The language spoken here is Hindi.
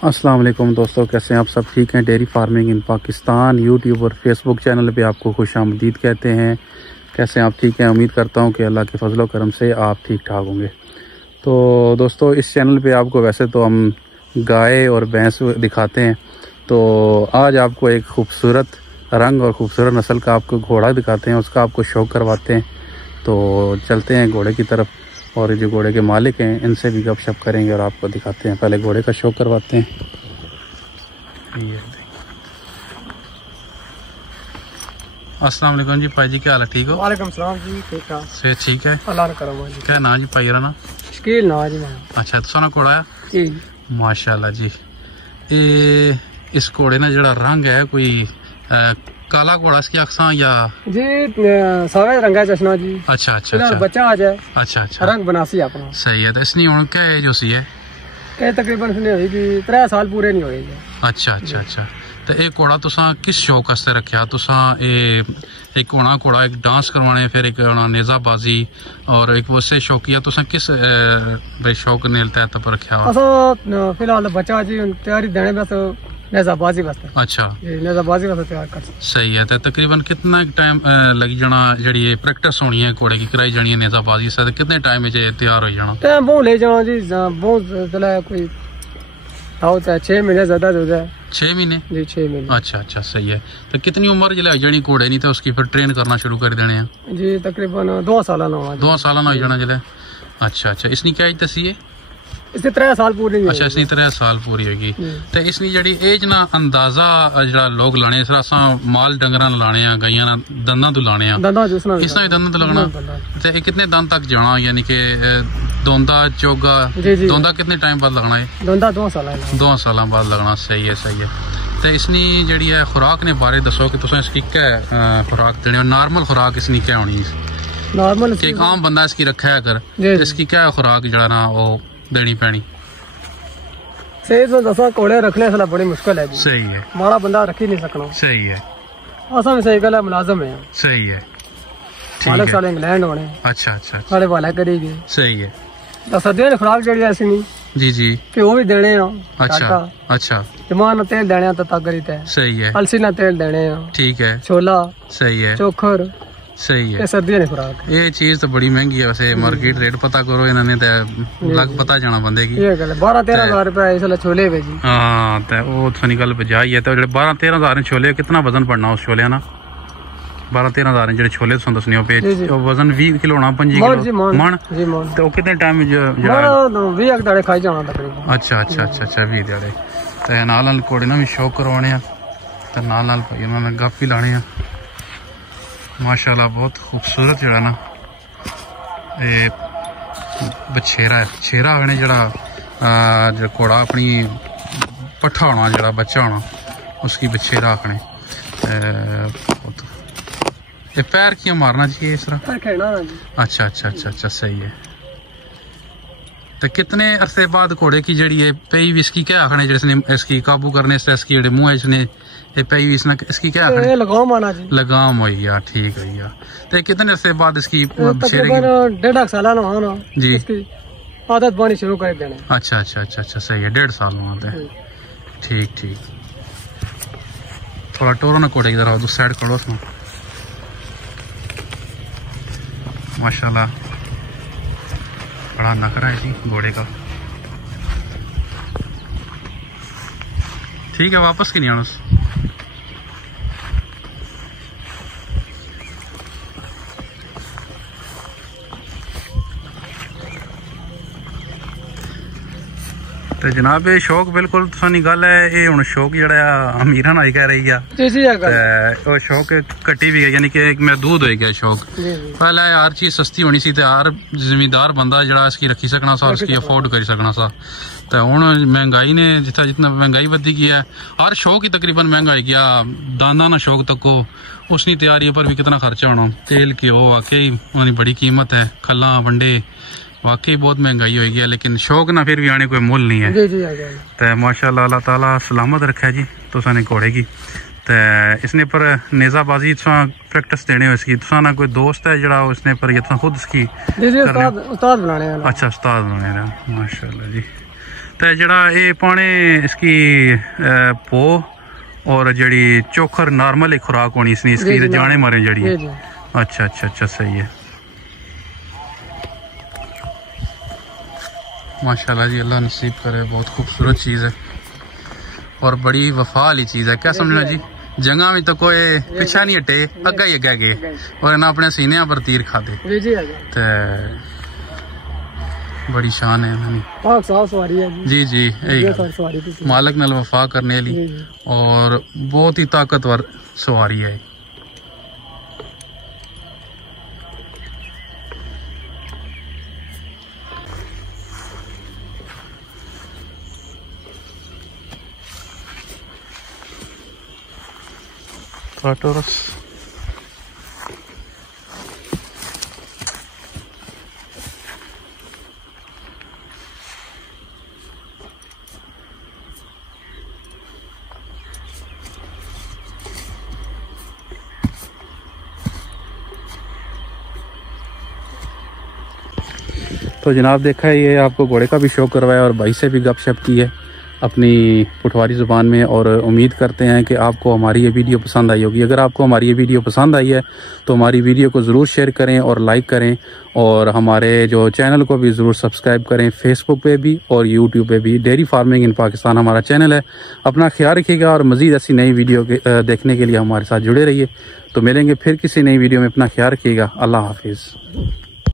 अस्सलाम वालेकुम दोस्तों, कैसे हैं आप सब? ठीक हैं? Dairy farming in Pakistan YouTube और फेसबुक चैनल पे आपको खुशामदीद कहते हैं। कैसे हैं आप? ठीक हैं? उम्मीद करता हूं कि अल्लाह के फजल करम से आप ठीक ठाक होंगे। तो दोस्तों, इस चैनल पे आपको वैसे तो हम गाय और भैंस दिखाते हैं, तो आज आपको एक खूबसूरत रंग और ख़ूबसूरत नस्ल का आपको घोड़ा दिखाते हैं, उसका आपको शौक़ करवाते हैं। तो चलते हैं घोड़े की तरफ और जो घोड़े के मालिक हैं इनसे भी गपशप करेंगे और आपको दिखाते हैं। पहले घोड़े का शौक़ करवाते हैं। अस्सलाम वालेकुम जी भाई जी, क्या हाल है? ठीक हो? वालेकुम सलाम जी, ठीक ठाक से ठीक है। अल्लाह ने करम जी। क्या नाम जी भाई ना? शकील ना जी। अच्छा, तुसा ना घोड़ा है जी माशाल्लाह जी। ये इस घोड़े ना जड़ा रंग है कोई काला घोड़ा इसकी अक्सा या जी सावे रंगा चश्मा जी। अच्छा अच्छा अच्छा, बच्चा आ जाए। अच्छा अच्छा, रंग बनासी अपना सही है। तो इसने हुन क्या एज होसी है? ये तकरीबन इसने होई कि 3 साल पूरे नहीं होए। अच्छा अच्छा अच्छा। तो एक घोड़ा तुसा किस शौक वास्ते रखा? तुसा एक होना घोड़ा एक डांस करवाने, फिर एक होना नेजाबाजी और एक वैसे शौकिया तुसा किस शौक ने तहत पर रखा? असो फिलहाल बच्चा जी तैयारी देने बस नेजाबाजी वास्ते। अच्छा, नेजाबाजी वास्ते तैयार कर। सही है। तो तकरीबन कितना टाइम लग जाना जी प्रैक्टिस होनी है घोड़े की कराई जानी है नेजाबाजी से? कितने टाइम में तैयार हो जाना? टाइम बहुत ले जाना जी, बहुत कोई 6 महीने ज्यादा हो जाए। 6 महीने जी? 6 महीने। अच्छा अच्छा, सही है। तो कितनी उम्र जल्द जानी घोड़े नहीं तो उसकी फिर ट्रेन करना शुरू कर देने हैं जी? तकरीबन 2 साल 2 साल हो जाना जल्द। अच्छा अच्छा, इसनी क्या एज दसी है? इससे 3 साल पूरी। अच्छा, इसनी 3 साल पूरी होगी। तो इसनी जड़ी एज ना अंदाजा जरा लोग लाने इस असा माल डंगरा लाने हैं, गाइया ना दंदा तो लाने हैं, इसना भी दंदा तो लगना। तो ये कितने दंद तक जाना, यानी कि दोंदा चोगा दोंदा कितने टाइम बाद लगना है? दोंदा 2 साल बाद लगना। सही है सही है। तो इसनी जड़ी है खुराक ने बारे दसो कि तुम इसकी क्या खुराक देने? नॉर्मल खुराक इसनी क्या होनी? नॉर्मल एक आम बंदा इसकी रखा है अगर, इसकी क्या खुराक जड़ा ना वो देनी पैनी? सही तो दसा घोड़े रखने से बड़ी मुश्किल है जी। सही है। माड़ा बंदा रख ही नहीं सकना। सही है। असा भी सही गल है, मुलाजम है। सही है। मालिक साले इंग्लैंड होने। अच्छा अच्छा, साले वाला करेगी। सही है। तो सर्दियों की खुराक जड़ी ऐसी नहीं जी जी, घ्यो भी देने। अच्छा अच्छा, जमान तेल देने तो ताकत है। सही है। अलसी ना तेल देने। ठीक है। छोला सही है। चोखर सही है। सर्दियों की खुराक ये चीज तो बड़ी महंगी है वैसे। मार्केट रेट पता करो इन्होंने लग पता जाना बंदे की। 12-13 हजार रुपए इसलिए छोले भेजी। हाँ, तो वो सनी गल बजाई है। तो 12-13 हजार छोले, कितना वजन पड़ना उस छोले ना? 12-13 हजार जो छोले दसने वजन 20 किलो होना, 25 किलो मन। तो कितने टाइम में 20 दाड़े खाई जाना तकरीबन। अच्छा अच्छा अच्छा अच्छा, 20 दाड़े। तो नाल घोड़े ना भी शौक करवाने, तो नाल भाई उन्होंने गप भी लाने। माशाल्लाह बहुत खूबसूरत जड़ा ना ये बछेरा है। छेरा आने जड़ा घोड़ा अपनी पट्ठा होना, जड़ा बच्चा होना उसकी बछेरा आखने। ये पैर क्यों मारना चाहिए इस तरह? अच्छा अच्छा अच्छा अच्छा, सही है। तो कितने अरसे बाद घोड़े की जड़ी है पेई भी इसकी क्या आखने? जिसने इसकी काबू करने से इसकी जड़े मुँह इसने पेई भी इसकी क्या आखने? लगाम आना जी। लगाम हो गया, ठीक है गया। तो कितने अरसे बाद इसकी तकरीबन 1.5 साल जी आदत पानी शुरू कर देने। अच्छा अच्छा अच्छा अच्छा, सही है। 1.5 साल में आते। ठीक ठीक। थोड़ा टोरो ना घोड़े की तरह उस साइड करो उसमें। माशाल्लाह बड़ा नखरा है जी घोड़े का। ठीक है, वापस की नहीं आना। तो जनाब ये शौक बिल्कुल तुसानी गल है, ये हुन शौक जड़ा अमीरां नाल कह रही है। वो शौक कट्टी भी है, यानी कि एक महदूद हो गया शौक। पहले हर चीज सस्ती होनी सी, हर जिमीदार बंदा जड़ा इसकी रखी सकना सा, इसकी अफोर्ड कर सकना सा। तो हुन महंगाई ने जितना जितना महंगाई बढ़ती गई है, हर शौक ही तकरीबन महंगा हो गया। दाना ना शौक तक को उसकी तैयारी पर भी कितना खर्चा होना। तेल घ्यो वाकई उन्होंने बड़ी कीमत है। खला वंडे वाकई बहुत महंगाई हो गई है, लेकिन शौक ना फिर भी आने कोई मुल नहीं है। तो माशाल्लाह अल्लाह ताला सलामत रखे जी तुसा ने घोड़े की। तो इसने पर नेजाबाजी प्रैक्टिस देने हो इसकी? तुसा ना कोई दोस्त है जड़ा उसने पर ये खुद इसकी उस्ताद बनाने? अच्छा, उस्ताद बनाने। माशाल्लाह जी। तो जड़ा ये पाने इसकी पो और जड़ी चोखर नॉर्मल एक खुराक होनी इसकी जाने मारे जड़ी। अच्छा अच्छा अच्छा सही है माशाल्लाह जी, अल्लाह नसीब करे। बहुत खूबसूरत चीज़ है और बड़ी वफा वाली चीज़ है। क्या समझना जी, जगह में तो कोई पीछा नहीं हटे, अग्गा ही अग्गा गए और ना अपने सीने पर तीर खा दे। बड़ी शान है जी जी, यही मालिक नाल वफा करने ली और बहुत ही ताकतवर सवारी है। Tractors. तो जनाब देखा है, ये आपको घोड़े का भी शौक करवाया और भाई से भी गपशप की है अपनी पुठवारी ज़ुबान में। और उम्मीद करते हैं कि आपको हमारी ये वीडियो पसंद आई होगी। अगर आपको हमारी ये वीडियो पसंद आई है तो हमारी वीडियो को ज़रूर शेयर करें और लाइक करें और हमारे जो चैनल को भी ज़रूर सब्सक्राइब करें, फेसबुक पे भी और यूट्यूब पे भी। डेयरी फार्मिंग इन पाकिस्तान हमारा चैनल है। अपना ख्याल रखिएगा और मज़ीद ऐसी नई वीडियो देखने के लिए हमारे साथ जुड़े रहिए। तो मिलेंगे फिर किसी नई वीडियो में। अपना ख्याल रखिएगा। अल्लाह हाफिज़।